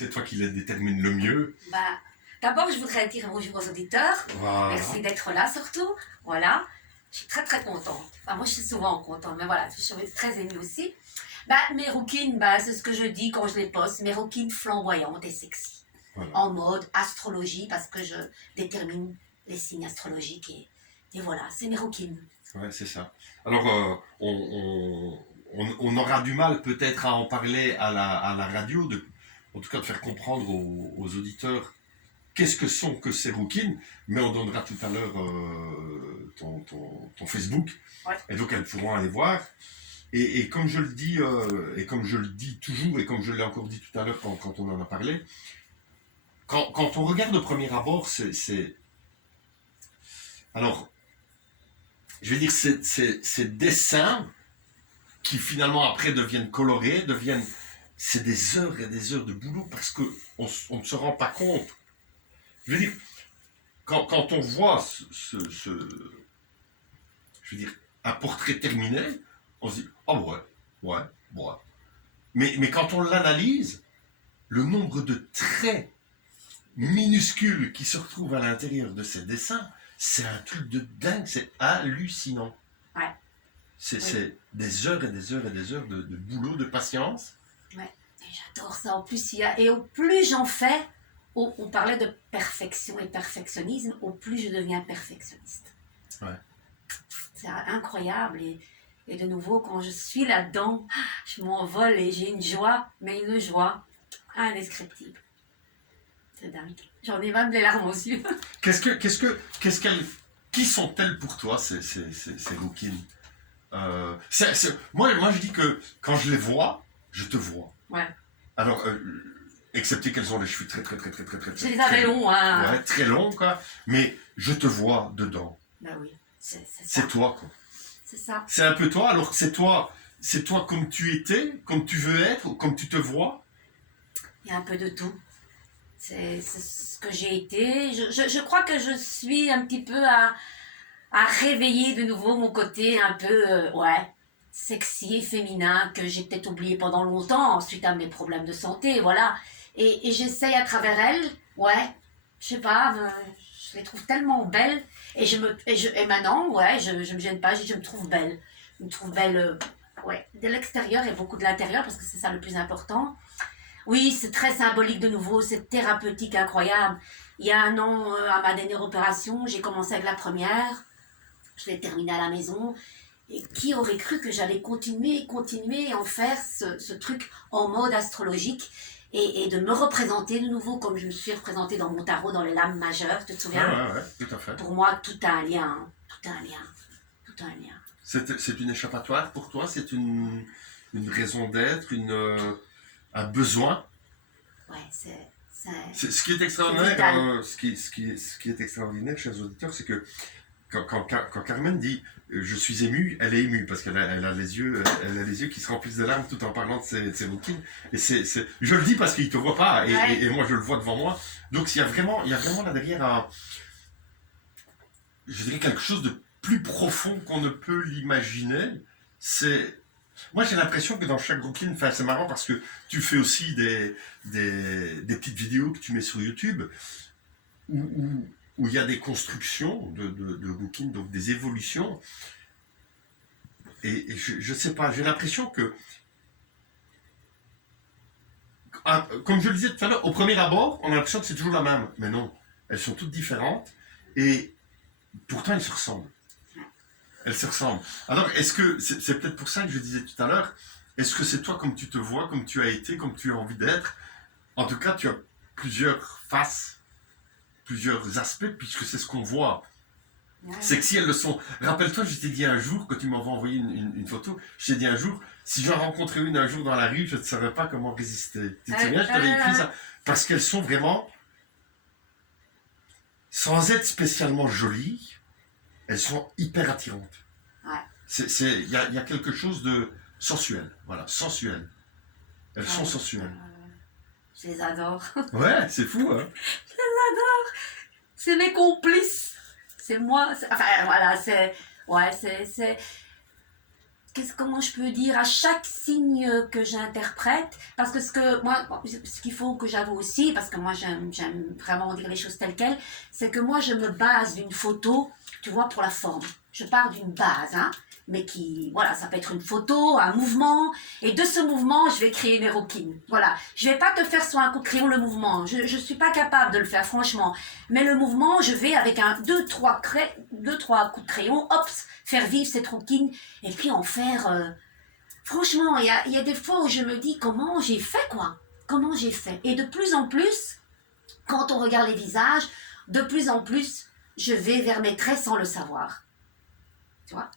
C'est toi qui les détermine le mieux. Bah, d'abord, je voudrais dire bonjour aux auditeurs. Voilà. Merci d'être là surtout. Voilà. Je suis très très contente. Enfin, moi, je suis souvent contente, mais voilà, je suis très émue aussi. Bah, mes rouquines, bah, c'est ce que je dis quand je les poste. Mes rouquines flamboyantes et sexy. Voilà. En mode astrologie, parce que je détermine les signes astrologiques. Et voilà, c'est mes rouquines. Ouais, c'est ça. Alors, on aura du mal peut-être à en parler à la radio, en tout cas de faire comprendre aux auditeurs qu'est-ce que sont que ces rouquines, mais on donnera tout à l'heure ton Facebook, Ouais. et donc elles pourront aller voir. Et comme je le dis, et comme je le dis toujours, et comme je l'ai encore dit tout à l'heure quand on en a parlé, quand on regarde au premier abord, c'est... Alors, je vais dire, ces dessins qui finalement après deviennent colorés, c'est des heures et des heures de boulot parce qu'on ne se rend pas compte. Je veux dire, quand on voit je veux dire, un portrait terminé, on se dit, oh ouais. Mais quand on l'analyse, le nombre de traits minuscules qui se retrouvent à l'intérieur de ces dessins, c'est un truc de dingue, c'est hallucinant. Ouais. C'est des heures et des heures et des heures de boulot, de patience. Ouais, et j'adore ça. En plus, et au plus j'en fais, on parlait de perfection et perfectionnisme, au plus je deviens perfectionniste. Ouais. C'est incroyable. Et de nouveau, quand je suis là-dedans, je m'envole et j'ai une joie, mais une joie indescriptible. C'est dingue. J'en ai même les larmes aux yeux. Qui sont-elles pour toi, ces rouquines? Moi, je dis que quand je les vois, je te vois. Ouais. Alors, excepté qu'elles ont les cheveux très Je les avais longs, hein. Ouais, très longs, quoi. Mais je te vois dedans. Ben oui, c'est ça. C'est toi, quoi. C'est ça. C'est un peu toi. Alors, c'est toi comme tu étais, comme tu veux être, ou comme tu te vois. Il y a un peu de tout. C'est ce que j'ai été. Je crois que je suis un petit peu à réveiller de nouveau mon côté un peu, sexy et féminin que j'ai peut-être oublié pendant longtemps suite à mes problèmes de santé, voilà. Et j'essaye à travers elles, je sais pas, je les trouve tellement belles. Et maintenant, je me gêne pas, je me trouve belle. Je me trouve belle, de l'extérieur et beaucoup de l'intérieur parce que c'est ça le plus important. Oui, c'est très symbolique de nouveau, c'est thérapeutique, incroyable. Il y a 1 an, à ma dernière opération, j'ai commencé avec la première. Je l'ai terminée à la maison. Et qui aurait cru que j'allais continuer et en faire ce truc en mode astrologique et de me représenter de nouveau comme je me suis représentée dans mon tarot, dans les lames majeures, tu te souviens? Ouais, tout à fait. Pour moi, tout a un lien. C'est une échappatoire pour toi? C'est une raison d'être, un besoin? Ouais, ce qui est extraordinaire, ce qui est extraordinaire, chers auditeurs, c'est que quand Carmen dit je suis émue, elle est émue parce qu'elle a les yeux qui se remplissent de larmes tout en parlant de ses rouquines. Et je le dis parce qu'il te voit pas et moi je le vois devant moi. Donc il y a vraiment là derrière je dirais quelque chose de plus profond qu'on ne peut l'imaginer. Moi j'ai l'impression que dans chaque rouquine, c'est marrant parce que tu fais aussi des petites vidéos que tu mets sur YouTube où il y a des constructions de rouquines, donc des évolutions. Et je sais pas, j'ai l'impression que, comme je le disais tout à l'heure, au premier abord, on a l'impression que c'est toujours la même. Mais non, elles sont toutes différentes et pourtant elles se ressemblent. Alors, est-ce que, c'est peut-être pour ça que je disais tout à l'heure, est-ce que c'est toi comme tu te vois, comme tu as été, comme tu as envie d'être? En tout cas, tu as plusieurs faces, plusieurs aspects, puisque c'est ce qu'on voit. Ouais. C'est que si elles le sont. Rappelle-toi, je t'ai dit un jour, quand tu m'avais envoyé une photo, je t'ai dit un jour, si j'en rencontrais une un jour dans la rue, je ne savais pas comment résister. Tu te souviens, je t'avais écrit ça. Parce qu'elles sont vraiment, sans être spécialement jolies, elles sont hyper attirantes. Ouais. Il y a quelque chose de sensuel, voilà, sensuel. Elles sont sensuelles. Je les adore. Ouais, c'est fou, hein. Je les adore. C'est mes complices. C'est moi. Enfin, voilà, c'est comment je peux dire, à chaque signe que j'interprète, parce que ce qu'il faut que j'avoue aussi, parce que moi j'aime vraiment dire les choses telles quelles, c'est que moi je me base d'une photo, tu vois, pour la forme. Je pars d'une base, hein, mais voilà, ça peut être une photo, un mouvement, et de ce mouvement, je vais créer mes roquines. Voilà, je vais pas te faire sur un coup de crayon le mouvement, je suis pas capable de le faire, franchement. Mais le mouvement, je vais avec deux, trois coups de crayon, hop, faire vivre cette roquine, et puis en faire... Franchement, il y a des fois où je me dis comment j'ai fait, quoi. Comment j'ai fait. Et de plus en plus, quand on regarde les visages, de plus en plus, je vais vers mes traits sans le savoir. Tu vois?